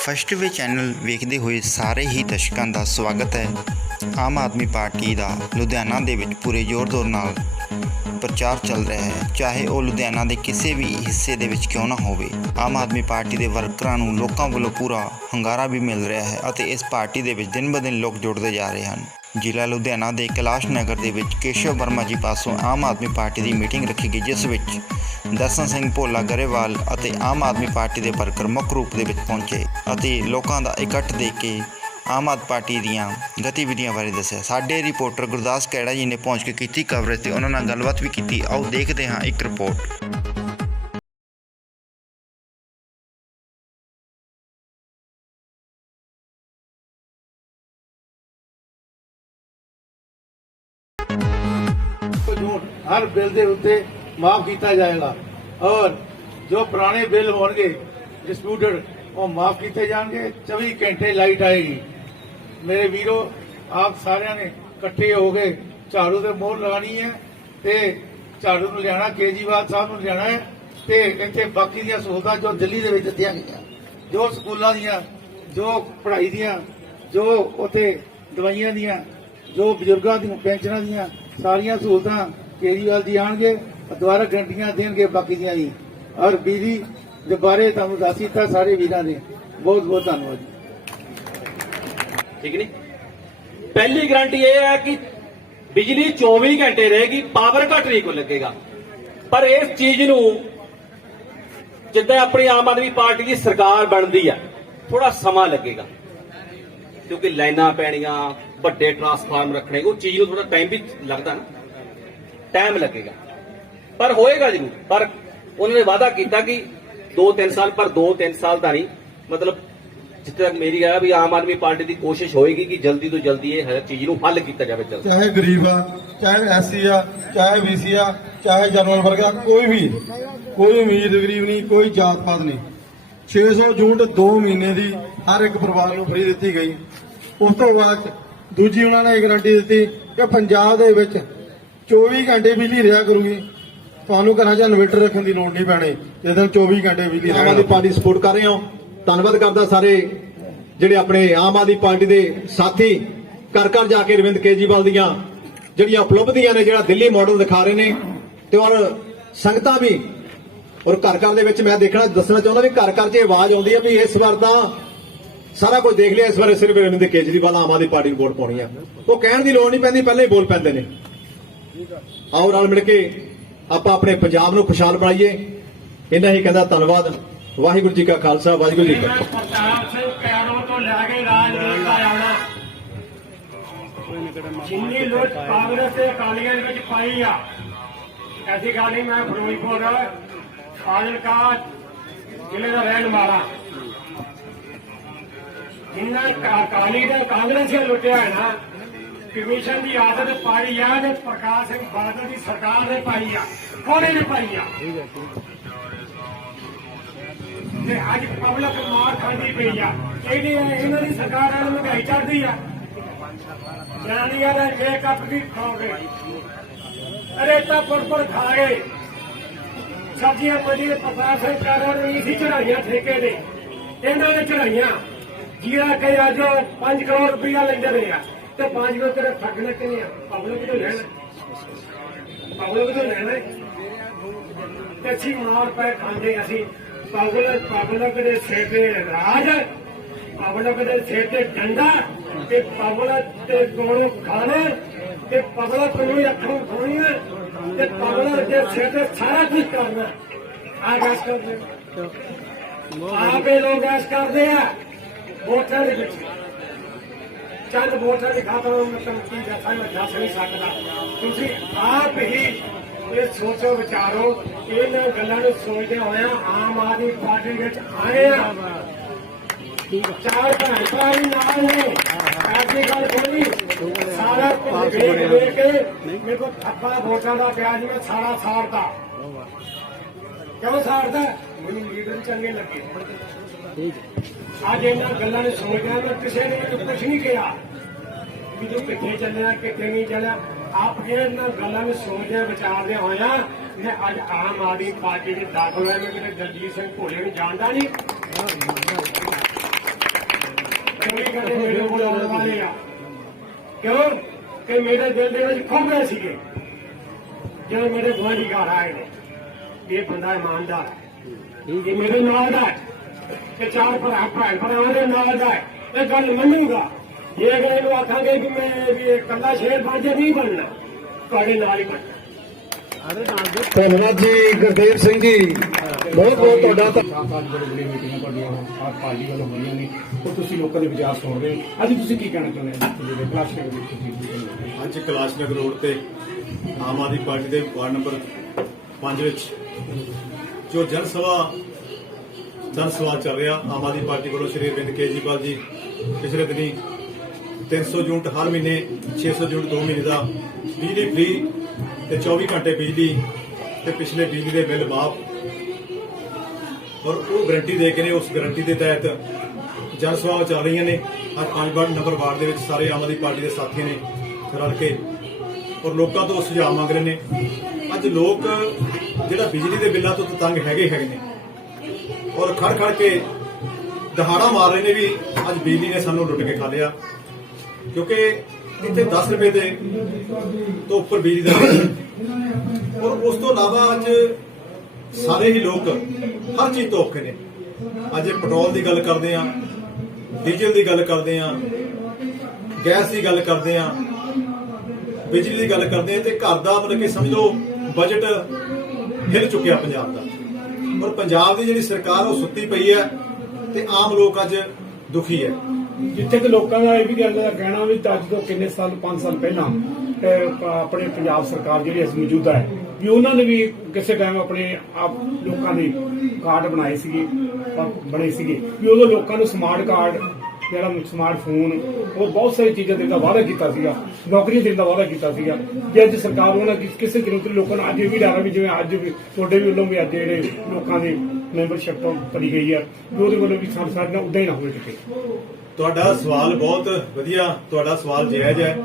First वे channel वेखते हुए सारे ही दर्शकों का स्वागत है। आम आदमी पार्टी का लुधियाना दे विच पूरे जोर-शोर नाल प्रचार चल रहा है, चाहे वह लुधियाना के किसी भी हिस्से दे विच क्यों ना होवे। आम आदमी पार्टी के वर्करां नूं लोकां वालों पूरा हंगारा भी मिल रहा है और इस पार्टी दे विच दिन ब दिन लोग जुड़ते जा रहे हैं। जिला लुधियाना के कैलाश नगर के केशव वर्मा जी पासों आम आदमी पार्टी की मीटिंग रखी गई, जिस विच दर्शन सिंह भोला गरेवाल और आम आदमी पार्टी के वर्कर मुख्य रूप से पहुंचे और लोगों का इकट्ठ देख के आम आदमी पार्टी दीयां गतिविधियों बारे दस्या। साडे रिपोर्टर गुरदास कैड़ा जी ने पहुंच के की कवरेज ते उन्हां नाल गलबात भी की। आओ देखते हाँ एक रिपोर्ट। हर बिल के उत्ते माफ किया जाएगा और जो पुराने बिल होंगे डिस्प्यूटेड वो माफ किए जाएंगे। 24 घंटे लाइट आएगी। मेरे वीरों, आप सारे ने इकट्ठे हो गए झाड़ू से मोहर लगानी है ते झाड़ू नूं लियाना, केजरीवाल साहब नूं लियाना है ते इत्थे बाकी दी सहूलतां जो दिल्ली दे विच दित्तियां गईयां, जो स्कूलों दियां, जो पढ़ाई दियां, जो उत्थे दवाइयां दियां, जो बजुर्गों दी पेंशनां दियां सारियां सहूलतां केजरीवाल जी आएंगे दोबारा गारंटियां देंगे बाकी दियां दी। और बिजली के बारे तुहानूं दस दित्ता सारे वीरां ने। बहुत बहुत धन्यवाद जी। ठीक नहीं, पहली गारंटी यह है कि बिजली 24 घंटे रहेगी, पावर घट नहीं को लगेगा। पर इस चीज नूं जिद्दां अपनी आम आदमी पार्टी की सरकार बनती है थोड़ा समा लगेगा, क्योंकि लाइनां पैणियां, बड़े ट्रांसफार्म रखने, वो चीज थोड़ा टाइम भी लगता ना, टाइम लगेगा पर होएगा जरूर। पर उन्होंने वादा किया कि 2-3 साल, पर 2-3 साल का नहीं, मतलब जितने तक मेरी है भी आम आदमी पार्टी की कोशिश होएगी कि जल्दी तो जल्दी ये हर चीज हल किया जाए। चाहे गरीब आ, चाहे एससी आ, चाहे बीसी आ, चाहे जनरल वर्ग आ, कोई अमीर गरीब नहीं, कोई जात पात नहीं। 600 यूनिट 2 महीने की हर एक परिवार को फ्री दी गई। उस तो बाद दूजी उन्होंने एक गारंटी दी कि पंजाब दे विच 24 घंटे बिजली रहा करूगी, ਤੁਹਾਨੂੰ ਘਰਾਂ 'ਚ ਇਨਵੇਟਰ ਰੱਖਣ ਦੀ ਲੋੜ ਨਹੀਂ ਪੈਣੀ, ਜਦੋਂ 24 ਘੰਟੇ ਬਿਜਲੀ ਆਮ ਆਦਮੀ ਪਾਰਟੀ ਸਪੋਰਟ ਕਰ ਰਹੇ ਹਾਂ। ਧੰਨਵਾਦ ਕਰਦਾ ਸਾਰੇ ਜਿਹੜੇ ਆਪਣੇ ਆਮ ਆਦਮੀ ਪਾਰਟੀ ਦੇ ਸਾਥੀ ਘਰ ਘਰ ਜਾ ਕੇ ਅਰਵਿੰਦ ਕੇਜਰੀਵਾਲ ਦੀਆਂ ਜਿਹੜੀਆਂ ਉਪਲਬਧੀਆਂ ਨੇ, ਜਿਹੜਾ ਦਿੱਲੀ ਮਾਡਲ ਦਿਖਾ ਰਹੇ ਨੇ, ਤੇ ਔਰ ਸੰਗਤਾਂ ਵੀ ਔਰ ਘਰ ਘਰ ਦੇ ਵਿੱਚ ਮੈਂ ਦੱਸਣਾ ਚਾਹੁੰਦਾ ਵੀ ਘਰ ਘਰ 'ਚ ਆਵਾਜ਼ ਆਉਂਦੀ ਹੈ ਵੀ ਇਸ ਵਾਰ ਤਾਂ ਸਾਰਾ ਕੁਝ ਦੇਖ ਲਿਆ, ਇਸ ਵਾਰ ਸਿਰਫ ਅਰਵਿੰਦ ਕੇਜਰੀਵਾਲ ਆਮ ਆਦਮੀ ਪਾਰਟੀ ਨੂੰ ਵੋਟ ਪਾਉਣੀ ਆ। ਉਹ ਕਹਿਣ ਦੀ ਲੋੜ ਨਹੀਂ ਪੈਂਦੀ, ਪਹਿਲਾਂ ਹੀ ਬੋਲ ਪੈਂਦੇ ਨੇ। ਆਓ ਨਾਲ ਮਿਲ ਕੇ ਆਪਾਂ ਆਪਣੇ ਪੰਜਾਬ ਨੂੰ ਖੁਸ਼ਹਾਲ ਬਣਾਈਏ। ਇਹਨਾਂ ਹੀ ਕਹਿੰਦਾ ਧੰਨਵਾਦ। ਵਾਹਿਗੁਰੂ ਜੀ ਕਾ ਖਾਲਸਾ, ਵਾਹਿਗੁਰੂ ਜੀ ਕੀ ਫਤਿਹ। ਪ੍ਰਤਾਪ ਸਿੰਘ ਕੈਰੋਂ ਤੋਂ ਲੈ ਕੇ ਰਾਜਨੀਤੀ ਦਾ ਆਉਣਾ, ਜਿੰਨੀ ਲੁੱਟ ਕਾਂਗਰਸ ਤੇ ਅਕਾਲੀਆਂ ਦੇ ਵਿੱਚ ਪਾਈ ਆ, ਐਸੀ ਗੱਲ ਨਹੀਂ। ਮੈਂ ਫਿਰੋਜ਼ਪੁਰ ਫਾਜ਼ਿਲਕਾ ਜ਼ਿਲ੍ਹੇ ਦਾ ਰਹਿਣ ਵਾਲਾ, ਜਿੰਨਾ ਅਕਾਲੀ ਤੇ ਕਾਂਗਰਸ ਨੇ ਲੁੱਟਿਆ ਹੈ ਨਾ, ਕਮਿਸ਼ਨ ਦੀ ਆਦਤ ਪਾਈ ਆ ਤੇ ਪ੍ਰਕਾਸ਼ ਸਿੰਘ ਬਾਦਲ ਦੀ ਸਰਕਾਰ ਨੇ ਪਾਈ ਆ, ਕੋਨੇ ਨੇ ਪਾਈ ਆ। ਤੇ ਅੱਜ ਪਬਲਿਕ ਮਾਰ ਖਾਂਦੀ ਪਈ ਆ। ਇਹਨਾਂ ਦੀ ਸਰਕਾਰ ਨਾਲ ਮਹਿੰਗਾਈ ਚੜਦੀ ਆ। ਜਨਾਨੀਆਂ ਦਾ ਮੇਕਅਪ ਵੀ ਖਾਓਗੇ, ਰੇਤਾ ਪੁਰ ਖਾ ਗਏ। ਸਬਜ਼ੀਆਂ ਮੰਡੀਆਂ ਪ੍ਰਕਾਸ਼ ਸਿੰਘ ਕਾਰਾਂ ਨੇ ਇਸੀ ਚੜਾਈਆਂ ਠੇਕੇ ਦੇ, ਇਹਨਾਂ ਨੇ ਚੜਾਈਆਂ। ਜੀਰਾ ਕਈ ਅੱਜ 5 ਕਰੋੜ ਰੁਪਇਆ ਲੈਂਦੇ ਰਹੇ ਆ ਤੇ 5 ਕਰੋੜ ਤੇਰੇ ਠੱਗਣੇ ਕਿੰਨੇ ਆ? ਪਬਲਿਕ ਤੋਂ ਲੈਣਾ, ਪਬਲਿਕ ਤੋਂ ਲੈਣਾ ਤੇ ਅਸੀਂ ਮਾਰ ਪੈ ਖਾਂਦੇ। ਅਸੀਂ ਪਬਲਿਕ ਦੇ ਸਿਰ ਤੇ ਰਾਜ, ਪਬਲਿਕ ਦੇ ਸਿਰ ਤੇ ਡੰਡਾ ਤੇ ਪਬਲਿਕ ਦੇ ਕੋਲੋਂ ਖਾਣਾ ਤੇ ਪਬਲਿਕ ਨੂੰ ਅੱਖੋਂ ਖੋਣੀਆਂ ਤੇ ਪਬਲਿਕ ਦੇ ਸਿਰ ਤੇ ਸਾਰਾ ਕੁਝ ਕਰਨਾ। ਆ ਗੈਸ ਕਰਦੇ ਆਪੇ ਲੋਕ ਗੈਸ ਕਰਦੇ ਆ ਵੋਟਾਂ ਦੇ ਵਿੱਚ। ਚੰਦ ਵੋਟਾਂ ਦੀ ਖਾਤਰ ਮਤਲਬ ਕੀ ਦੱਸ ਨਹੀਂ ਸਕਦਾ। ਤੁਸੀਂ ਆਪ ਹੀ ਇਹ ਸੋਚੋ ਵਿਚਾਰੋ। ਇਹਨਾਂ ਗੱਲਾਂ ਨੂੰ ਸੋਚਦੇ ਹੋਇਆ ਆਮ ਆਦਮੀ ਪਾਰਟੀ ਵਿੱਚ ਆਏ ਆ। 4 ਭੈਣ ਭਰਾ ਵੀ ਨਾਲ ਨੇ, ਐਸੀ ਗੱਲ ਕੋਈ ਸਾਰਾ ਕੁਝ ਵੇਖ ਕੇ ਮੇਰੇ ਕੋਲ ਥੱਪਾ ਵੋਟਾਂ ਦਾ ਪਿਆ ਜੀ। ਮੈਂ ਸਾਰਾ ਸਾੜਦਾ। ਕਿਉਂ ਸਾੜਦਾ? ਮੈਨੂੰ ਲੀਡਰ ਚੰਗੇ ਲੱਗੇ। ਅੱਜ ਇਹਨਾਂ ਗੱਲਾਂ ਨੂੰ ਸੋਚਦਿਆਂ ਮੈਂ ਕਿਸੇ ਨੇ ਕੁਝ ਨਹੀਂ ਕਿਹਾ ਵੀ ਤੂੰ ਕਿੱਥੇ ਚੱਲਿਆ ਕਿੱਥੇ ਨਹੀਂ ਚੱਲਿਆ। ਆਪ ਇਹਨਾਂ ਗੱਲਾਂ ਨੂੰ ਸੋਚਦਿਆਂ ਵਿਚਾਰਦਿਆਂ ਹੋਇਆ मैं आज आम आदमी पार्टी के दाखिल हुआ। मैं दलजीत सिंह भोले जाणदा नहीं, 24 ਘੰਟੇ ਮੇਰੇ ਕੋਲ ਆਉਣ ਵਾਲੇ ਆ ਕਿਉਂ ਕਿ ਮੇਰੇ ਦਿਲ ਦੇ ਵਿੱਚ ਖੋਭੇ ਸੀਗੇ ਜਦੋਂ ਮੇਰੇ ਗੁਆਂਢੀ ਘਰ ਆਏ ਨੇ ਇਹ ਬੰਦਾ ਇਮਾਨਦਾਰ ਹੈ ਇਹ ਮੇਰੇ ਨਾਲ ਦਾ ਹੈ ਕਿ ਚਾਰ ਭਰਾਵਾਂ ਦੇ ਨਾਲ ਦਾ ਹੈ ਇਹ ਗੱਲ ਮੰਨੂਗਾ ਜੇ ਅਗਰ ਇਹਨੂੰ ਆਖਾਂਗੇ ਕਿ ਮੈਂ ਵੀ ਇਕੱਲਾ ਸ਼ੇਰ ਬਾਜੇ ਨਹੀਂ ਬਣਨਾ ਤੁਹਾਡੇ ਨਾਲ ਹੀ ਬਣਨਾ ਧੰਨਵਾਦ ਜੀ ਗੁਰਦੇਵ ਸਿੰਘ ਜੀ ਬਹੁਤ ਬਹੁਤ ਤੁਹਾਡਾ ਜਿਹੜੀ ਮੀਟਿੰਗਾਂ ਤੁਹਾਡੀਆਂ ਪਾਰਟੀ ਵੱਲੋਂ ਹੋਈਆਂ ਨੇ ਉਹ ਤੁਸੀਂ ਲੋਕਾਂ ਦੇ ਵਿਚਾਰ ਸੁਣ ਰਹੇ ਹੋ ਅੱਜ ਤੁਸੀਂ ਕੀ ਕਹਿਣਾ ਚਾਹੁੰਦੇ ਹੋ ਜਿਹੜੇ ਕਲਾਸ ਦੇ ਵਿੱਚ ਅੱਜ ਕੈਲਾਸ਼ ਨਗਰ ਰੋਡ ਤੇ ਆਮ ਆਦਮੀ ਪਾਰਟੀ ਦੇ ਵਾਰਡ ਨੰਬਰ 5 ਵਿੱਚ ਜੋ ਜਨ ਸਭਾ ਚੱਲ ਰਿਹਾ ਆਮ ਆਦਮੀ ਪਾਰਟੀ ਵੱਲੋਂ ਸ਼੍ਰੀ ਅਰਵਿੰਦ ਕੇਜਰੀਵਾਲ ਜੀ ਪਿਛਲੇ ਦਿਨੀ 300 ਯੂਨਿਟ ਹਰ ਮਹੀਨੇ 600 ਯੂਨਿਟ 2 ਮਹੀਨੇ ਦਾ ਬਿਜਲੀ ਫ੍ਰੀ ਤੇ 24 ਘੰਟੇ ਬਿਜਲੀ ਤੇ ਪਿਛਲੇ ਬਿਜਲੀ ਦੇ ਬਿੱਲ ਮਾਫ ਔਰ ਉਹ ਗਰੰਟੀ ਦੇ ਕੇ ਨੇ ਉਸ ਗਰੰਟੀ ਦੇ ਤਹਿਤ ਜਨ ਸਭਾਵਾਂ ਚੱਲ ਰਹੀਆਂ ਨੇ ਅੱਜ 5 ਨੰਬਰ ਵਾਰਡ ਦੇ ਵਿੱਚ ਸਾਰੇ ਆਮ ਆਦਮੀ ਪਾਰਟੀ ਦੇ ਸਾਥੀ ਨੇ ਰਲ ਕੇ ਔਰ ਲੋਕਾਂ ਤੋਂ ਸੁਝਾਅ ਮੰਗ ਰਹੇ ਨੇ ਅੱਜ ਲੋਕ ਜਿਹੜਾ ਬਿਜਲੀ ਦੇ ਬਿੱਲਾਂ ਤੋਂ ਤੰਗ ਹੈਗੇ ਨੇ ਔਰ ਖੜ ਕੇ ਦਹਾੜਾ ਮਾਰ ਰਹੇ ਨੇ ਵੀ ਅੱਜ ਬਿਜਲੀ ਨੇ ਸਾਨੂੰ ਲੁੱਟ ਕੇ ਖਾ ਲਿਆ ਕਿਉਂਕਿ ਇੱਥੇ 10 ਰੁਪਏ ਦੇ ਤੋਂ ਉੱਪਰ ਬਿਜਲੀ ਦਾ ਬਿੱਲ ਔਰ ਉਸ ਤੋਂ ਇਲਾਵਾ ਅੱਜ ਸਾਰੇ ਹੀ ਲੋਕ ਹਰ ਚੀਜ਼ ਤੋਂ ਔਖੇ ਨੇ ਅੱਜ ਪੈਟਰੋਲ ਦੀ ਗੱਲ ਕਰਦੇ ਆ ਡੀਜ਼ਲ ਦੀ ਗੱਲ ਕਰਦੇ ਆ ਗੈਸ ਦੀ ਗੱਲ ਕਰਦੇ ਆ ਬਿਜਲੀ ਦੀ ਗੱਲ ਕਰਦੇ ਆ ਤੇ ਘਰ ਦਾ ਮਤਲਬ ਕਿ ਸਮਝੋ ਬਜਟ ਹਿੱਲ ਚੁੱਕਿਆ ਪੰਜਾਬ ਦਾ ਔਰ ਪੰਜਾਬ ਦੀ ਜਿਹੜੀ ਸਰਕਾਰ ਉਹ ਸੁੱਤੀ ਪਈ ਹੈ ਤੇ ਆਮ ਲੋਕ ਅੱਜ ਦੁਖੀ ਹੈ ਜਿੱਥੇ ਕਿ ਲੋਕਾਂ ਦਾ ਇਹ ਵੀ ਗੱਲ ਦਾ ਕਹਿਣਾ ਵੀ ਅੱਜ ਤੋਂ ਕਿੰਨੇ ਸਾਲ 5 ਸਾਲ ਪਹਿਲਾਂ ਆਪਣੇ ਪੰਜਾਬ ਸਰਕਾਰ ਜਿਹੜੀ ਅਸੀਂ ਮੌਜੂਦਾ ਹੈ ਵੀ ਉਹਨਾਂ ਨੇ ਵੀ ਕਿਸੇ ਟਾਈਮ ਆਪਣੇ ਆਪ ਲੋਕਾਂ ਦੇ ਕਾਰਡ ਬਣਾਏ ਸੀਗੇ ਬਣੇ ਸੀਗੇ ਵੀ ਉਦੋਂ ਲੋਕਾਂ ਨੂੰ ਸਮਾਰਟ ਕਾਰਡ ਜਿਹੜਾ ਸਮਾਰਟਫੋਨ ਉਹ ਬਹੁਤ ਸਾਰੀ ਚੀਜ਼ਾਂ ਦੇਣ ਦਾ ਵਾਅਦਾ ਕੀਤਾ ਸੀਗਾ ਨੌਕਰੀਆਂ ਦੇਣ ਦਾ ਵਾਅਦਾ ਕੀਤਾ ਸੀਗਾ ਜੇ ਅੱਜ ਸਰਕਾਰ ਉਹਨਾਂ ਕਿਸੇ ਕਿਰਤ ਲੋਕਾਂ ਨੂੰ ਅੱਜ ਇਹ ਵੀ ਡਰ ਵੀ ਜਿਵੇਂ ਅੱਜ ਤੁਹਾਡੇ ਵੀ ਵੱਲੋਂ ਵੀ ਅੱਜ ਜਿਹੜੇ ਲੋਕਾਂ ਦੀ ਮੈਂਬਰਸ਼ਿਪ ਤੋਂ ਭਰੀ ਗਈ ਹੈ ਵੀ ਉਹਦੇ ਵੱਲੋਂ ਵੀ ਸਾਡੇ ਨਾਲ ਉਦਾਂ ਹੀ ਨਾ ਹੋਵੇ ਕਿਤੇ ਤੁਹਾਡਾ ਸਵਾਲ ਬਹੁਤ ਵਧੀਆ ਤੁਹਾਡਾ ਸਵਾਲ ਜਾਇਜ਼ ਹੈ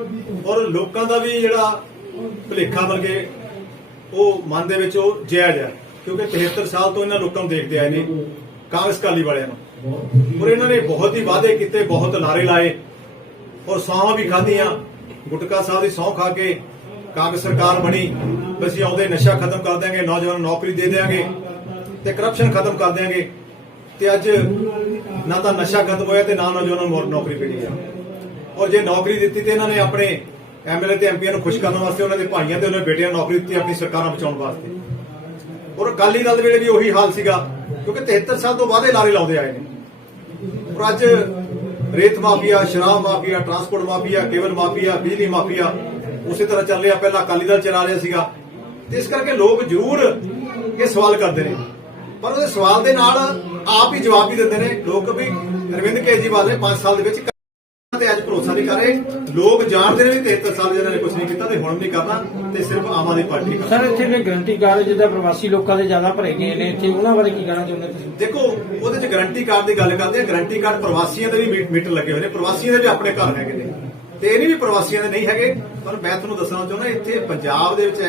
ਔਰ ਲੋਕਾਂ ਦਾ ਵੀ ਜਿਹੜਾ ਭੁਲੇਖਾ ਵਰਗੇ ਉਹ ਮਨ ਦੇ ਵਿੱਚ ਉਹ ਜਾਇਜ਼ ਹੈ ਕਿਉਂਕਿ 73 ਸਾਲ ਤੋਂ ਇਹਨਾਂ ਲੋਕਾਂ ਨੂੰ ਦੇਖਦੇ ਆਏ ਨੇ ਕਾਂਗਰਸ ਅਕਾਲੀ ਵਾਲਿਆਂ ਨੂੰ ਔਰ ਇਹਨਾਂ ਨੇ ਬਹੁਤ ਹੀ ਵਾਅਦੇ ਕੀਤੇ ਬਹੁਤ ਲਾਰੇ ਲਾਏ ਔਰ ਸੌਹਾਂ ਵੀ ਖਾਧੀਆਂ ਗੁਟਕਾ ਸਾਹਿਬ ਦੀ ਸਹੁੰ ਖਾ ਕੇ ਕਾਂਗਰਸ ਸਰਕਾਰ ਬਣੀ ਅਸੀਂ ਆਉਂਦੇ ਨਸ਼ਾ ਖਤਮ ਕਰ ਦਿਆਂਗੇ ਨੌਜਵਾਨਾਂ ਨੂੰ ਨੌਕਰੀ ਦੇ ਦਿਆਂਗੇ ਤੇ ਕਰਪਸ਼ਨ ਖਤਮ ਕਰ ਦਿਆਂਗੇ ਤੇ ਅੱਜ ਨਾ ਤਾਂ ਨਸ਼ਾ ਖਤਮ ਹੋਇਆ ਤੇ ਨਾ ਨੌਜਵਾਨਾਂ ਨੂੰ ਨੌਕਰੀ ਮਿਲੀ ਆ ਔਰ ਜੇ ਨੌਕਰੀ ਦਿੱਤੀ ਤੇ ਇਹਨਾਂ ਨੇ ਆਪਣੇ ਐਮਐਲਏ ਤੇ ਐਮਪੀਆਂ ਨੂੰ ਖੁਸ਼ ਕਰਨ ਵਾਸਤੇ ਉਹਨਾਂ ਦੇ ਭਾਈਆਂ ਤੇ ਉਹਨਾਂ ਦੇ ਬੇਟਿਆਂ ਨੂੰ ਨੌਕਰੀ ਦਿੱਤੀ ਆਪਣੀ ਸਰਕਾਰਾਂ ਬਚਾਉਣ ਵਾਸਤੇ ਔਰ ਅਕਾਲੀ ਦਲ ਦੇ ਵੇਲੇ ਵੀ ਉਹੀ ਹਾਲ ਸੀਗਾ ਕਿਉਂਕਿ 73 ਸਾਲ ਤੋਂ ਵਾਅਦੇ ਲਾਰੇ ਲਾਉਂਦੇ ਆਏ ਨੇ ਔਰ ਅੱਜ ਰੇਤ ਮਾਫੀਆ ਸ਼ਰਾਬ mafia transport mafia cable mafia ਬਿਜਲੀ ਮਾਫੀਆ ਉਸੇ ਤਰ੍ਹਾਂ ਚੱਲ ਰਿਹਾ ਪਹਿਲਾਂ ਅਕਾਲੀ ਦਲ ਚਲਾ ਰਿਹਾ ਸੀਗਾ ਤੇ ਇਸ ਕਰਕੇ ਲੋਕ ਜ਼ਰੂਰ ਇਹ ਸਵਾਲ ਕਰਦੇ ਨੇ ਪਰ ਉਹਦੇ ਸਵਾਲ ਦੇ ਨਾਲ ਆਪ ਹੀ ਜਵਾਬ ਵੀ ਦਿੰਦੇ ਨੇ ਲੋਕ ਵੀ ਅਰਵਿੰਦ ਕੇਜਰੀਵਾਲ ਨੇ 5 ਸਾਲ ਦੇ ਵਿੱਚ ਤੇ ਅੱਜ ਭਰੋਸਾ ਨਹੀਂ ਕਰ ਰਹੇ ਲੋਕ ਜਾਣਦੇ ਨੇ ਵੀ 73 ਸਾਲ ਜਿਹਨਾਂ ਨੇ ਕੁਝ ਨਹੀਂ ਕੀਤਾ ਤੇ ਹੁਣ ਨਹੀਂ ਕਰਨਾ ਤੇ ਸਿਰਫ ਆਮ ਆਦਮੀ ਪਾਰਟੀ ਕਰਨਾ। ਸਰ ਇੱਥੇ ਵੀ ਗਰੰਟੀ ਕਾਰਡ ਜਿੱਦਾਂ ਪ੍ਰਵਾਸੀ ਲੋਕਾਂ ਦੇ ਜ਼ਿਆਦਾ ਭਰੇ ਗਏ ਨੇ ਇੱਥੇ ਉਹਨਾਂ ਬਾਰੇ ਕੀ ਕਹਿਣਾ ਚਾਹੁੰਦੇ ਤੁਸੀਂ ਦੇਖੋ ਉਹਦੇ ਚ ਗਰੰਟੀ ਕਾਰਡ ਦੀ ਗੱਲ ਕਰਦੇ ਆ ਗਰੰਟੀ ਕਾਰਡ ਪ੍ਰਵਾਸੀਆਂ ਦੇ ਵੀ ਮੀਟਰ ਲੱਗੇ ਹੋਏ ਨੇ ਪ੍ਰਵਾਸੀਆਂ ਦੇ ਵੀ ਆਪਣੇ ਘਰ ਹੈਗੇ ਨੇ ਤੇ ਇਹ ਨਹੀਂ ਵੀ ਪ੍ਰਵਾਸੀਆਂ ਦੇ ਨਹੀਂ ਹੈਗੇ ਪਰ ਮੈਂ ਤੁਹਾਨੂੰ ਦੱਸਣਾ ਚਾਹੁੰਦਾ ਇੱਥੇ ਪੰਜਾਬ ਦੇ ਵਿੱਚ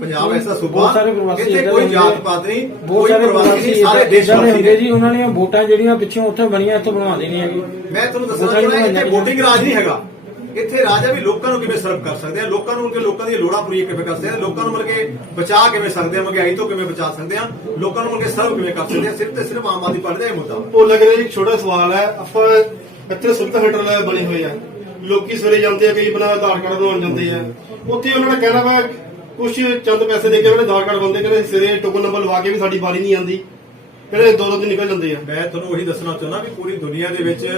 ਪੰਜਾਬ ਐਸਾ ਸੂਬਾ ਇੱਥੇ ਕੋਈ ਜਾਤ ਪਾਤ ਨਹੀਂ ਕੋਈ ਪ੍ਰਵਾਸੀ ਨਹੀਂ ਸਾਰੇ ਦੇਸ਼ ਵਾਸੀ ਨੇ ਜੀ ਉਹਨਾਂ ਦੀਆਂ ਵੋਟਾਂ ਜਿਹੜੀਆਂ ਪਿੱਛੋਂ ਉੱਥੇ ਬਣੀਆਂ ਇੱਥੇ ਬਣਾਉਂਦੇ ਨਹੀਂ ਹੈਗੇ ਮੈਂ ਤੁਹਾਨੂੰ ਦੱਸਣਾ ਚਾਹੁੰਦਾ ਇੱਥੇ ਵੋਟਿੰਗ ਰਾਜ ਨਹੀਂ ਹੈਗਾ ਇੱਥੇ ਰਾਜ ਹੈ ਵੀ ਲੋਕਾਂ ਨੂੰ ਕਿਵੇਂ ਸਰਵ ਕਰ ਸਕਦੇ ਆ ਲੋਕਾਂ ਨੂੰ ਲੋਕਾਂ ਦੀਆਂ ਲੋੜਾਂ ਪੂਰੀਆਂ ਕਿਵੇਂ ਕਰ ਸਕਦੇ ਆ ਲੋਕਾਂ ਨੂੰ ਮਿਲ ਕੇ ਬਚਾ ਕਿਵੇਂ ਸਕਦੇ ਆ ਮਹਿੰਗਾਈ ਤੋਂ ਕਿਵੇਂ ਬਚਾ ਸਕਦੇ ਆ ਲੋਕਾਂ ਨੂੰ ਮਿਲ ਕੇ ਸਰਵ ਕਿਵੇਂ ਕਰ ਸਕਦੇ ਆ ਸਿਰਫ ਤੇ ਸਿਰਫ ਆਮ ਆਦਮੀ ਪਾਰਟੀ ਦਾ ਇਹ ਮੁੱਦਾ ਉਹ ਲੱਗ ਰਿਹਾ ਇੱਕ ਛੋਟਾ ਸਵਾਲ ਹੈ ਆਪਾਂ ਇੱਥੇ ਸੁਵਿਧਾ ਸੈਂਟਰ ਬਣੇ ਹੋਏ ਆ ਲੋਕੀ ਸਵੇਰੇ ਜਾਂਦੇ ਆ ਕਈ ਬਣਾ ਆਧਾਰ ਕਾਰਡ ਬਣਾਉਣ ਜਾਂਦੇ ਆ ਉੱਥੇ ਉਹਨਾਂ ਨੇ ਕਹਿਣਾ ਵਾ ਕੁਝ ਚੰਦ ਪੈਸੇ ਦੇ ਕੇ ਉਹਨੇ ਆਧਾਰ ਕਾਰਡ ਬਣਦੇ ਕਹਿੰਦੇ ਸਵੇਰੇ ਟੋਕਨ ਨੰਬਰ ਲਵਾ ਕੇ ਵੀ ਸਾਡੀ ਵਾਰੀ ਨਹੀਂ ਆਉਂਦੀ ਕਹਿੰਦੇ 2 ਦਿਨ ਨਿਕਲ ਜਾਂਦੇ ਆ ਮੈਂ ਤੁਹਾਨੂੰ ਉਹੀ ਦੱਸਣਾ ਚਾਹੁੰਦਾ ਵੀ ਪੂਰੀ ਦੁਨੀਆ ਦੇ ਵਿੱਚ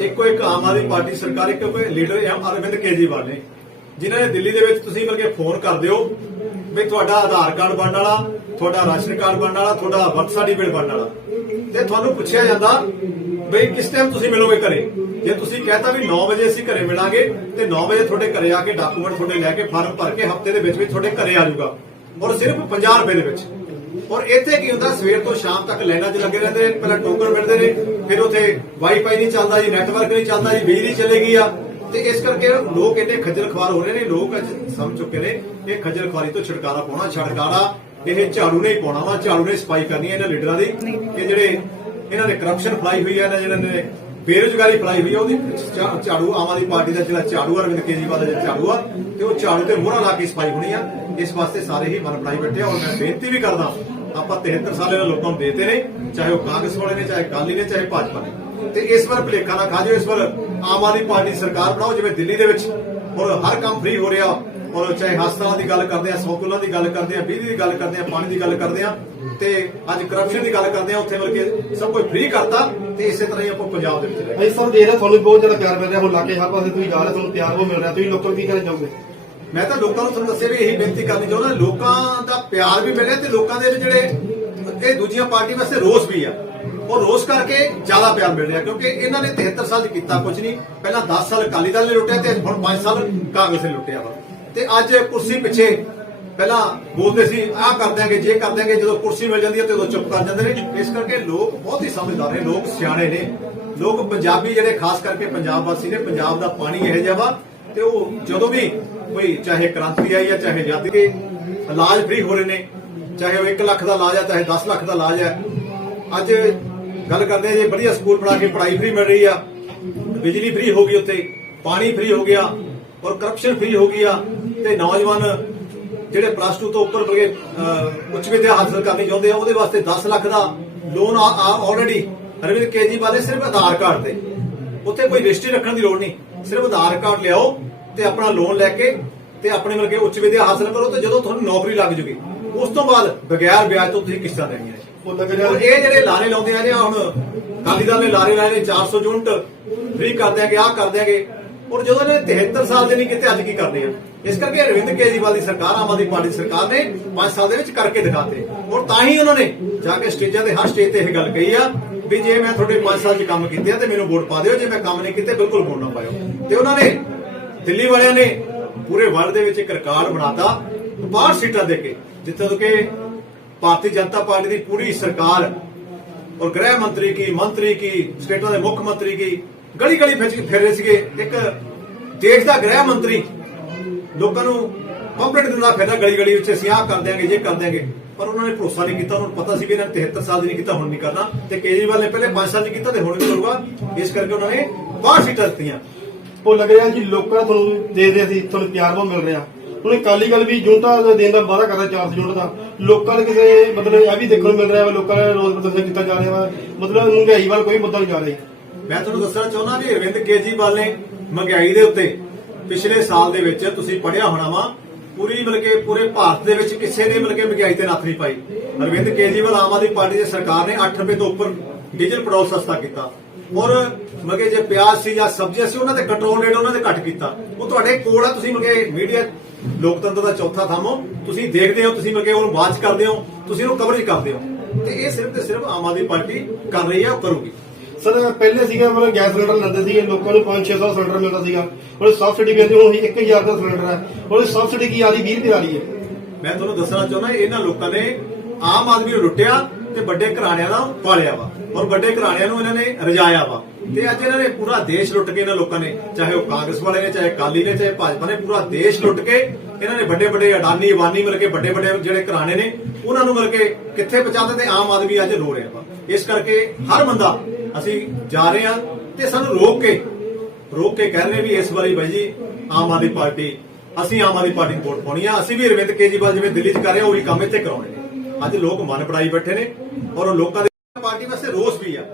ਇੱਕੋ ਇੱਕ ਆਮ ਆਦਮੀ ਪਾਰਟੀ ਸਰਕਾਰ ਇੱਕ ਲੀਡਰ ਅਰਵਿੰਦ ਕੇਜਰੀਵਾਲ ਨੇ ਜਿਨ੍ਹਾਂ ਨੇ ਦਿੱਲੀ ਦੇ ਵਿੱਚ ਤੁਸੀਂ ਮਿਲ ਕੇ ਫੋਨ ਕਰ ਦਿਓ ਵੀ ਤੁਹਾਡਾ ਆਧਾਰ ਕਾਰਡ ਬਣਨ ਵਾਲਾ ਤੁਹਾਡਾ ਰਾਸ਼ਨ ਕਾਰਡ ਬਣਨ ਵਾਲਾ ਤੁਹਾਡਾ ਬਰਥ ਸਰਟੀਫਿਕੇਟ ਬਣਨ ਵਾਲਾ ਤੇ ਤੁਹਾਨੂੰ ਪੁੱਛਿਆ ਜਾਂਦਾ ਬਈ ਕਿਸ ਟਾਈਮ ਤੁਸੀਂ ਮਿਲੋਗੇ ਘਰੇ ਜੇ ਤੁਸੀਂ ਕਹਤਾ ਵੀ 9 ਵਜੇ ਅਸੀਂ ਘਰੇ ਮਿਲਾਂਗੇ ਤੇ 9 ਵਜੇ ਤੁਹਾਡੇ ਘਰੇ ਆ ਕੇ ਡਾਕੂਮੈਂਟ ਤੁਹਾਡੇ ਲੈ ਕੇ ਫਾਰਮ ਭਰ ਕੇ ਹਫ਼ਤੇ ਦੇ ਵਿੱਚ ਤੁਹਾਡੇ ਘਰੇ ਆ ਜਾਊਗਾ ਔਰ ਸਿਰਫ 50 ਰੁਪਏ ਦੇ ਵਿੱਚ ਔਰ ਇੱਥੇ ਕੀ ਹੁੰਦਾ ਸਵੇਰ ਤੋਂ ਸ਼ਾਮ ਤੱਕ ਲਾਈਨਾਂ 'ਚ ਲੱਗੇ ਰਹਿੰਦੇ ਨੇ ਪਹਿਲਾਂ ਟੋਕਨ ਮਿਲਦੇ ਨੇ ਫਿਰ ਉੱਥੇ ਵਾਈਫਾਈ ਨਹੀਂ ਚੱਲਦਾ ਜੀ ਨੈਟਵਰਕ ਨਹੀਂ ਚੱਲਦਾ ਜੀ ਬਿਜਲੀ ਚਲੇ ਗਈ ਆ ਤੇ ਇਸ ਕਰਕੇ ਲੋਕ ਇੰਨੇ ਖੱਜਲ ਖਵਾਰ ਹੋ ਰਹੇ ਨੇ ਲੋਕ ਅੱਜ ਸਮਝ ਚੁੱਕੇ ਨੇ ਇਹ ਖੱਜਲ ਖਵਾਰੀ ਤੋਂ ਛੁਟਕਾਰਾ ਪਾਉਣਾ ਛੁਟਕਾਰਾ ਇਹ ਝਾੜੂ ਨੇ ਹੀ ਪਾਉਣਾ ਵਾ ਝਾੜੂ ਨੇ ਸਫਾਈ ਕਰਨੀ ਹੈ ਇਹਨਾਂ ਲੀਡਰਾਂ ਦੀ ਕਿ ਜਿਹੜੇ ਇਹਨਾਂ ਨੇ ਕਰਪਸ਼ਨ ਫਲਾਈ ਹੋਈ ਹੈ ਇਹਨਾਂ ਜਿਹਨਾਂ ਨੇ ਬੇਰੁਜ਼ਗਾਰੀ ਫੈਲਾਈ ਹੋਈ ਆ, ਉਹਦੀ ਝਾੜੂ ਆਮ ਆਦਮੀ ਪਾਰਟੀ ਦਾ ਜਿਹੜਾ ਝਾੜੂ ਆ, ਅਰਵਿੰਦ ਕੇਜਰੀਵਾਲ ਦਾ ਜਿਹੜਾ ਝਾੜੂ ਆ, ਤੇ ਉਹ ਝਾੜੂ ਤੇ ਮੋਹਰਾਂ ਲਾ ਕੇ ਸਫਾਈ ਹੋਣੀ ਆ। ਇਸ ਵਾਸਤੇ ਸਾਰੇ ਹੀ ਮਨ ਬਣਾਈ ਬੈਠੇ ਆ। ਔਰ ਮੈਂ ਬੇਨਤੀ ਵੀ ਕਰਦਾ, ਆਪਾਂ 73 ਸਾਲ ਇਹਨਾਂ ਲੋਕਾਂ ਨੂੰ ਦੇਤੇ ਨੇ, ਚਾਹੇ ਉਹ ਕਾਂਗਰਸ ਵਾਲੇ ਨੇ, ਚਾਹੇ ਅਕਾਲੀ ਨੇ, ਚਾਹੇ ਭਾਜਪਾ ਨੇ, ਤੇ ਇਸ ਵਾਰ ਭੁਲੇਖਾ ਨਾ ਖਾ ਜਾਓ। ਇਸ ਵਾਰ ਆਮ ਆਦਮੀ ਪਾਰਟੀ ਦੀ ਸਰਕਾਰ ਬਣਾਓ, ਜਿਵੇਂ ਦਿੱਲੀ ਦੇ ਵਿੱਚ ਔਰ ਹਰ ਕੰਮ ਫ੍ਰੀ ਹੋ ਰਿਹਾ। ਔਰ ਚਾਹੇ ਹਸਪਤਾਲਾਂ ਦੀ ਗੱਲ ਕਰਦੇ ਆ, ਸਕੂਲਾਂ ਦੀ ਗੱਲ ਕਰਦੇ ਆ, ਬਿਜਲੀ ਦੀ ਗੱਲ ਕਰਦੇ ਆ, ਪਾਣੀ ਦੀ ਗੱਲ ਕਰਦੇ ਆ, ਤੇ ਅੱਜ ਕਰਪਸ਼ਨ ਦੀ ਗੱਲ ਕਰਦੇ ਆ, ਉੱਥੇ ਬਲਕਿ ਸਭ ਕੁਝ ਫ੍ਰੀ ਕਰਤਾ। ਤੇ ਇਸੇ ਤਰ੍ਹਾਂ ਹੀ ਆਪਾਂ ਪੰਜਾਬ ਦੇ ਵਿੱਚ ਰਹਿ ਅਸੀਂ ਸਰ ਦੇਖ ਰਹੇ ਤੁਹਾਨੂੰ ਬਹੁਤ ਜ਼ਿਆਦਾ ਪਿਆਰ ਮਿਲ ਰਿਹਾ, ਹੁਣ ਲਾਗੇ ਹਰ ਪਾਸੇ ਤੁਸੀਂ ਜਾ ਰਹੇ, ਤੁਹਾਨੂੰ ਪਿਆਰ ਬਹੁਤ ਮਿਲ ਰਿਹਾ, ਤੁਸੀਂ ਲੋਕਾਂ ਨੂੰ ਕੀ ਕਹਿਣਾ ਚਾਹੋਗੇ? ਮੈਂ ਤਾਂ ਲੋਕਾਂ ਨੂੰ ਤੁਹਾਨੂੰ ਦੱਸਿਆ ਵੀ ਇਹੀ ਬੇਨਤੀ ਕਰਨੀ ਚਾਹੁੰਦਾ, ਲੋਕਾਂ ਦਾ ਪਿਆਰ ਵੀ ਮਿਲਿਆ ਤੇ ਲੋਕਾਂ ਦੇ ਜਿਹੜੇ ਇਹ ਦੂਜੀਆਂ ਪਾਰਟੀ ਵਾਸਤੇ ਰੋਸ ਵੀ ਆ, ਉਹ ਰੋਸ ਕਰਕੇ ਜ਼ਿਆਦਾ ਪਿਆਰ ਮਿਲ ਰਿਹਾ। ਕਿਉਂਕਿ ਇਹਨਾਂ ਨੇ 73 ਸਾਲ 'ਚ ਕੀਤਾ ਕੁਝ ਨਹੀਂ। ਪਹਿਲਾਂ 10 ਸਾਲ ਅਕਾਲੀ ਦਲ ਨੇ ਲੁੱਟਿਆ ਤੇ ਹੁਣ 5 ਸਾਲ ਕਾਂਗਰਸ ਨੇ ਲੁੱਟਿਆ ਵਾ। ਤੇ ਅੱਜ ਕੁਰਸੀ ਪਿੱਛੇ ਪਹਿਲਾਂ ਬੋਲਦੇ ਸੀ ਆਹ ਕਰ ਦਿਆਂਗੇ, ਜੇ ਕਰ ਦਿਆਂਗੇ, ਜਦੋਂ ਕੁਰਸੀ ਮਿਲ ਜਾਂਦੀ ਹੈ ਤੇ ਉਦੋਂ ਚੁੱਪ ਕਰ ਜਾਂਦੇ ਨੇ। ਇਸ ਕਰਕੇ ਲੋਕ ਬਹੁਤ ਹੀ ਸਮਝਦਾਰ ਨੇ, ਲੋਕ ਸਿਆਣੇ ਨੇ, ਲੋਕ ਪੰਜਾਬੀ ਜਿਹੜੇ ਖਾਸ ਕਰਕੇ ਪੰਜਾਬ ਵਾਸੀ ਨੇ। ਪੰਜਾਬ ਦਾ ਪਾਣੀ ਇਹੋ ਜਿਹਾ ਵਾ, ਤੇ ਉਹ ਜਦੋਂ ਵੀ ਕੋਈ ਚਾਹੇ ਕ੍ਰਾਂਤੀ ਆਈ ਆ, ਚਾਹੇ ਆਜ਼ਾਦੀ ਦੇ ਇਲਾਜ ਫ੍ਰੀ ਹੋ ਰਹੇ ਨੇ, ਚਾਹੇ ਉਹ 1 ਲੱਖ ਦਾ ਇਲਾਜ ਆ, ਚਾਹੇ 10 ਲੱਖ ਦਾ ਇਲਾਜ ਹੈ। ਅੱਜ ਗੱਲ ਕਰਦੇ ਆ ਜੇ ਵਧੀਆ ਸਕੂਲ ਬਣਾ ਕੇ ਪੜ੍ਹਾਈ ਫ੍ਰੀ ਮਿਲ ਰਹੀ ਆ, ਬਿਜਲੀ ਫ੍ਰੀ ਹੋ ਗਈ, ਉੱਥੇ ਪਾਣੀ ਫ੍ਰੀ ਹੋ ਗਿਆ, ਔਰ ਕਰਪਸ਼ਨ ਫ੍ਰੀ ਹੋ ਗਈ ਆ। ਤੇ ਨੌਜਵਾਨ ਜਿਹੜੇ +2 ਤੋਂ ਉੱਪਰ ਬਲਕਿ ਉੱਚ ਵਿਦਿਆ ਹਾਸਲ ਕਰਨੀ ਚਾਹੁੰਦੇ ਆ, ਉਹਦੇ ਵਾਸਤੇ 10 ਲੱਖ ਦਾ ਲੋਨ ਆਲਰੇਡੀ ਅਰਵਿੰਦ ਕੇਜਰੀਵਾਲ ਨੇ ਸਿਰਫ ਆਧਾਰ ਕਾਰਡ ਤੇ, ਉੱਥੇ ਕੋਈ ਰਜਿਸਟਰੀ ਰੱਖਣ ਦੀ ਲੋੜ ਨਹੀਂ, ਸਿਰਫ ਆਧਾਰ ਕਾਰਡ ਲਿਆਓ ਤੇ ਆਪਣਾ ਲੋਨ ਲੈ ਕੇ ਤੇ ਆਪਣੇ ਬਲਕਿ ਉੱਚ ਵਿਦਿਆ ਹਾਸਲ ਕਰੋ, ਤੇ ਜਦੋਂ ਤੁਹਾਨੂੰ ਨੌਕਰੀ ਲੱਗ ਜੂਗੀ ਉਸ ਤੋਂ ਬਾਅਦ ਬਗੈਰ ਵਿਆਜ ਤੋਂ ਤੁਸੀਂ ਕਿਸ਼ਤਾਂ ਦੇਣੀਆਂ ਨੇ। ਇਹ ਜਿਹੜੇ ਲਾਰੇ ਲਾਉਂਦੇ ਆ ਨੇ, ਹੁਣ ਅਕਾਲੀ ਦਲ ਨੇ ਲਾਰੇ ਲਾਏ ਨੇ 400 ਯੂਨਿਟ ਫ੍ਰੀ ਕਰ ਦਿਆਂਗੇ, ਆਹ ਕਰ ਦਿਆਂਗੇ, ਔਰ ਜਦੋਂ ਇਹਨੇ 73 ਸਾਲ ਦੇ ਨਹੀਂ ਕੀਤੇ, ਅੱਜ ਕੀ ਕਰਨੇ ਆ? ਇਸ ਕਰਕੇ ਅਰਵਿੰਦ ਕੇਜਰੀਵਾਲ ਦੀ ਸਰਕਾਰ, ਆਮ ਆਦਮੀ ਪਾਰਟੀ ਦੀ ਸਰਕਾਰ ਨੇ 5 ਸਾਲ ਦੇ ਵਿੱਚ ਕਰਕੇ ਦਿਖਾਤੇ। ਔਰ ਤਾਂ ਹੀ ਉਹਨਾਂ ਨੇ ਜਾ ਕੇ ਸਟੇਜਾਂ ਤੇ, ਹਰ ਸਟੇਜ ਤੇ ਇਹ ਗੱਲ ਕਹੀ ਆ ਵੀ ਜੇ ਮੈਂ ਤੁਹਾਡੇ 5 ਸਾਲ 'ਚ ਕੰਮ ਕੀਤੇ ਆ ਤੇ ਮੈਨੂੰ ਵੋਟ ਪਾ ਦਿਓ, ਜੇ ਮੈਂ ਕੰਮ ਨਹੀਂ ਕੀਤੇ ਬਿਲਕੁਲ ਵੋਟ ਨਾ ਪਾਇਓ। ਤੇ ਉਹਨਾਂ ਨੇ ਦਿੱਲੀ ਵਾਲਿਆਂ ਨੇ ਪੂਰੇ ਵਰਲਡ ਦੇ ਵਿੱਚ ਇੱਕ ਰਿਕਾਰਡ ਬਣਾਤਾ 62 ਸੀਟਾਂ ਦੇ ਕੇ, ਜਿੱਥੇ ਕਿ ਭਾਰਤੀ ਜਨਤਾ ਪਾਰਟੀ ਦੀ ਪੂਰੀ ਸਰਕਾਰ ਔਰ ਗ੍ਰਹਿ ਮੰਤਰੀ ਕੀ, ਮੰਤਰੀ ਕੀ, ਸਟੇਟਾਂ ਦੇ ਮੁੱਖ ਮੰਤਰੀ ਕੀ ਗਲੀ ਗਲੀ ਫਿਰ ਰਹੇ ਸੀਗੇ। ਇੱਕ ਦੇਸ਼ ਦਾ ਗ੍ਰਹਿ ਮੰਤਰੀ ਲੋਕਾਂ ਨੂੰ ਪੰਪਲੇਟ ਦਿੰਦਾ ਫਿਰਦਾ ਗਲੀ ਗਲੀ ਵਿੱਚ, ਅਸੀਂ ਆਹ ਕਰ ਦਿਆਂਗੇ, ਜੇ ਕਰ ਦਿਆਂਗੇ, ਪਰ ਉਹਨਾਂ ਨੇ ਭਰੋਸਾ ਨਹੀਂ ਕੀਤਾ। ਉਹਨਾਂ ਨੂੰ ਪਤਾ ਸੀ ਵੀ ਇਹਨਾਂ ਨੇ 73 ਸਾਲ ਦੀ ਨਹੀਂ ਕੀਤਾ, ਹੁਣ ਨਹੀਂ ਕਰਨਾ। ਤੇ ਕੇਜਰੀਵਾਲ ਨੇ ਪਹਿਲੇ 5 ਸਾਲ 'ਚ ਕੀਤਾ ਤੇ ਹੁਣ ਵੀ ਕਰੂਗਾ। ਇਸ ਕਰਕੇ ਉਹਨਾਂ ਨੇ 62 ਸੀਟਾਂ ਦਿੱਤੀਆਂ। ਉਹ ਲੱਗ ਰਿਹਾ ਜੀ ਲੋਕਾਂ ਤੁਹਾਨੂੰ ਦੇਖਦੇ ਸੀ, ਤੁਹਾਨੂੰ ਪਿਆਰ ਬਹੁਤ ਮਿਲ ਰਿਹਾ। ਹੁਣ ਅਕਾਲੀ ਦਲ ਵੀ ਯੂਨਿਟਾਂ ਦੇਣ ਦਾ ਵਾਅਦਾ ਕਰਦਾ 400 ਯੂਨਿਟ ਦਾ, ਲੋਕਾਂ ਦੇ ਕਿਸੇ ਮਤਲਬ ਇਹ ਵੀ ਦੇਖਣ ਨੂੰ ਮਿਲ ਰਿਹਾ ਵਾ, ਲੋਕਾਂ ਦਾ ਰੋਜ਼ ਪ੍ਰਦਰਸ਼ਨ ਕੀਤਾ ਜਾ ਰਿਹਾ ਵਾ, ਮਤਲਬ ਮਹਿੰਗਾਈ ਵੱਲ ਕੋਈ ਮੁੱਦਾ ਨਹੀਂ ਜਾ ਰਿਹਾ। ਮੈਂ ਤੁਹਾਨੂੰ ਦੱਸਣਾ ਚਾਹੁੰਦਾ ਵੀ ਅਰਵਿੰਦ ਕੇਜਰੀਵਾਲ ਨੇ ਮਹਿੰਗਾਈ ਦੇ ਉੱਤੇ ਪਿਛਲੇ ਸਾਲ ਦੇ ਵਿੱਚ ਤੁਸੀਂ ਪੜ੍ਹਿਆ ਹੋਣਾ ਵਾ, ਪੂਰੀ ਬਲਕਿ ਪੂਰੇ ਭਾਰਤ ਦੇ ਵਿੱਚ ਕਿਸੇ ਨੇ ਬਲਕਿ ਮਹਿੰਗਾਈ ਤੇ ਨੱਥ ਨਹੀਂ ਪਾਈ। ਅਰਵਿੰਦ ਕੇਜਰੀਵਾਲ ਆਮ ਆਦਮੀ ਪਾਰਟੀ ਦੀ ਸਰਕਾਰ ਨੇ 8 ਰੁਪਏ ਤੋਂ ਉੱਪਰ ਡੀਜ਼ਲ ਪੈਟਰੋਲ ਸਸਤਾ ਕੀਤਾ, ਔਰ ਮਗੇ ਜੇ ਪਿਆਜ਼ ਸੀ ਜਾਂ ਸਬਜ਼ੀਆਂ ਸੀ ਉਹਨਾਂ ਤੇ ਕੰਟਰੋਲ ਰੇਟ ਉਹਨਾਂ ਦੇ ਘੱਟ ਕੀਤਾ। ਉਹ ਤੁਹਾਡੇ ਕੋਲ ਆ, ਤੁਸੀਂ ਮਗੇ ਮੀਡੀਆ ਲੋਕਤੰਤਰ ਦਾ ਚੌਥਾ ਥੰਮ ਹੋ, ਤੁਸੀਂ ਦੇਖਦੇ ਹੋ, ਤੁਸੀਂ ਮਗੇ ਉਹਨੂੰ ਵਾਚ ਕਰਦੇ ਹੋ, ਤੁਸੀਂ ਉਹਨੂੰ ਕਵਰੇਜ ਕਰਦੇ ਹੋ, ਤੇ ਇਹ ਸਿਰਫ ਤੇ ਸਿਰਫ ਆਮ ਆਦਮੀ ਪਾਰਟੀ ਕਰ ਰਹੀ ਹੈ, ਉਹ ਕਰੂਗੀ। ਸਰ ਪਹਿਲੇ ਸੀਗਾ ਮਤਲਬ ਗੈਸ ਸਿਲੰਡਰ ਲੈਂਦੇ ਸੀਗੇ, ਲੋਕਾਂ ਨੂੰ 500-600 ਸਿਲੰਡਰ ਮਿਲਦਾ ਸੀਗਾ, ਹੁਣ ਸਬਸਿਡੀ ਵੀ ਆਉਂਦੀ, ਹੁਣ 1000 ਦਾ ਸਿਲੰਡਰ ਹੈ, ਹੁਣ ਸਬਸਿਡੀ ਕੀ ਆ ਰਹੀ 20 ਰੁਪਏ ਆ ਰਹੀ ਹੈ। ਮੈਂ ਤੁਹਾਨੂੰ ਦੱਸਣਾ ਚਾਹੁੰਦਾ ਇਹਨਾਂ ਲੋਕਾਂ ਨੇ ਆਮ ਆਦਮੀ ਨੂੰ ਲੁੱਟਿਆ ਤੇ ਵੱਡੇ ਘਰਾਣਿਆਂ ਦਾ ਪਾਲਿਆ ਵਾ, ਔਰ ਵੱਡੇ ਘਰਾਣਿਆਂ ਨੂੰ ਇਹਨਾਂ ਨੇ ਰਜਾਇਆ ਵਾ। ਤੇ ਅੱਜ ਇਹਨਾਂ ਨੇ ਪੂਰਾ ਦੇਸ਼ ਲੁੱਟ ਕੇ, ਇਹਨਾਂ ਲੋਕਾਂ ਨੇ, ਚਾਹੇ ਉਹ ਕਾਂਗਰਸ ਵਾਲੇ ਨੇ, ਚਾਹੇ ਅਕਾਲੀ ਨੇ, ਚਾਹੇ ਭਾਜਪਾ ਨੇ, ਪੂਰਾ ਦੇਸ਼ ਲੁੱਟ ਕੇ ਇਹਨਾਂ ਨੇ ਵੱਡੇ ਵੱਡੇ ਅਡਾਨੀ ਅਬਾਨੀ ਮਿਲ ਕੇ ਵੱਡੇ ਵੱਡੇ ਜਿਹੜੇ ਘਰਾਣੇ ਨੇ ਉਹਨਾਂ ਨੂੰ ਮਿਲ ਕੇ ਕਿੱਥੇ ਪਹੁੰਚਾਉਂਦੇ, ਤੇ ਆਮ ਆਦਮੀ ਅੱਜ ਰੋ ਰਿਹਾ ਵਾ। ਇਸ ਕਰਕੇ ਹਰ ਬੰਦਾ ਅਸੀਂ ਜਾ ਰਹੇ ਹਾਂ ਤੇ ਸਾਨੂੰ ਰੋਕ ਕੇ ਕਹਿ ਰਹੇ ਵੀ ਇਸ ਵਾਰੀ ਬਾਈ ਜੀ ਆਮ ਆਦਮੀ ਪਾਰਟੀ, ਅਸੀਂ ਆਮ ਆਦਮੀ ਪਾਰਟੀ ਨੂੰ ਵੋਟ ਪਾਉਣੀ ਆ। ਅਸੀਂ ਵੀ ਅਰਵਿੰਦ ਕੇਜਰੀਵਾਲ ਜਿਵੇਂ ਦਿੱਲੀ 'ਚ ਕਰ ਰਹੇ ਉਹੀ ਕੰਮ ਇੱਥੇ ਕਰਾਉਣੇ ਨੇ। ਅੱਜ ਲੋਕ ਮਨ ਬਣਾਈ ਬੈਠੇ ਨੇ, ਔਰ ਉਹ ਲੋਕਾਂ ਦੇ ਪਾਰਟੀ ਵਾਸਤੇ ਰੋਸ ਵੀ ਆ,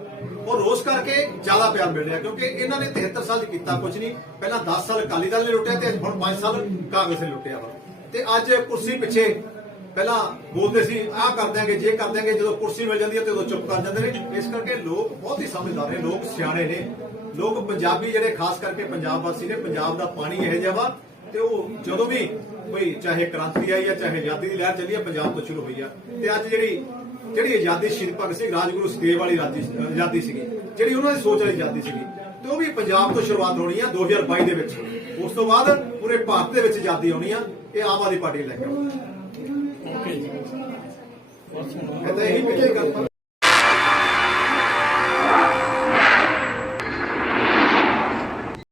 ਉਹ ਰੋਸ ਕਰਕੇ ਜ਼ਿਆਦਾ ਪਿਆਰ ਮਿਲ ਰਿਹਾ। ਕਿਉਂਕਿ ਇਹਨਾਂ ਨੇ 73 ਸਾਲ 'ਚ ਕੀਤਾ ਕੁਝ ਨਹੀਂ, ਪਹਿਲਾਂ 10 ਸਾਲ ਅਕਾਲੀ ਦਲ ਨੇ ਲੁੱਟਿਆ ਤੇ ਹੁਣ 5 ਸਾਲ ਕਾਂਗਰਸ ਨੇ ਲੁੱਟਿਆ ਵਾ। ਤੇ ਅੱਜ ਕੁਰਸੀ ਪਿੱਛੇ ਪਹਿਲਾਂ ਬੋਲਦੇ ਸੀ ਆਹ ਕਰ ਦਿਆਂਗੇ, ਜੇ ਕਰ ਦਿਆਂਗੇ, ਜਦੋਂ ਕੁਰਸੀ ਮਿਲ ਜਾਂਦੀ ਹੈ ਤੇ ਉਦੋਂ ਚੁੱਪ ਕਰ ਜਾਂਦੇ ਨੇ। ਇਸ ਕਰਕੇ ਲੋਕ ਬਹੁਤ ਹੀ ਸਮਝਦਾਰ ਨੇ, ਲੋਕ ਸਿਆਣੇ ਨੇ, ਲੋਕ ਪੰਜਾਬੀ ਜਿਹੜੇ ਖਾਸ ਕਰਕੇ ਪੰਜਾਬ ਵਾਸੀ ਨੇ। ਪੰਜਾਬ ਦਾ ਪਾਣੀ ਇਹੋ ਜਿਹਾ ਵਾ, ਤੇ ਉਹ ਜਦੋਂ ਵੀ ਕੋਈ ਚਾਹੇ ਕ੍ਰਾਂਤੀ ਆਈ ਆ, ਚਾਹੇ ਆਜ਼ਾਦੀ ਦੀ ਲਹਿਰ ਚੱਲੀ ਆ, ਪੰਜਾਬ ਤੋਂ ਸ਼ੁਰੂ ਹੋਈ ਆ। ਤੇ ਅੱਜ ਜਿਹੜੀ ਆਜ਼ਾਦੀ ਸ਼ਹੀਦ ਭਗਤ ਸਿੰਘ ਰਾਜਗੁਰੂ ਸੁਖਦੇਵ ਵਾਲੀ ਆਜ਼ਾਦੀ ਸੀਗੀ, ਜਿਹੜੀ ਉਹਨਾਂ ਦੀ ਸੋਚ ਵਾਲੀ ਆਜ਼ਾਦੀ ਸੀਗੀ, ਤੇ ਉਹ ਵੀ ਪੰਜਾਬ ਤੋਂ ਸ਼ੁਰੂਆਤ ਹੋਣੀ ਆ 2022 ਦੇ ਵਿੱਚ। ਉਸ ਤੋਂ ਬਾਅਦ ਪੂਰੇ ਭਾਰਤ ਦੇ ਵਿੱਚ ਆਜ਼ਾਦੀ ਆਉਣੀ ਆ, ਇਹ ਆਮ ਆਦਮੀ ਪਾਰਟੀ ਲੈ ਕੇ ਆਉਣੀ। ਇਹਦਾ ਇਹੀ ਬੇਨਤੀ ਕਰਦਾ।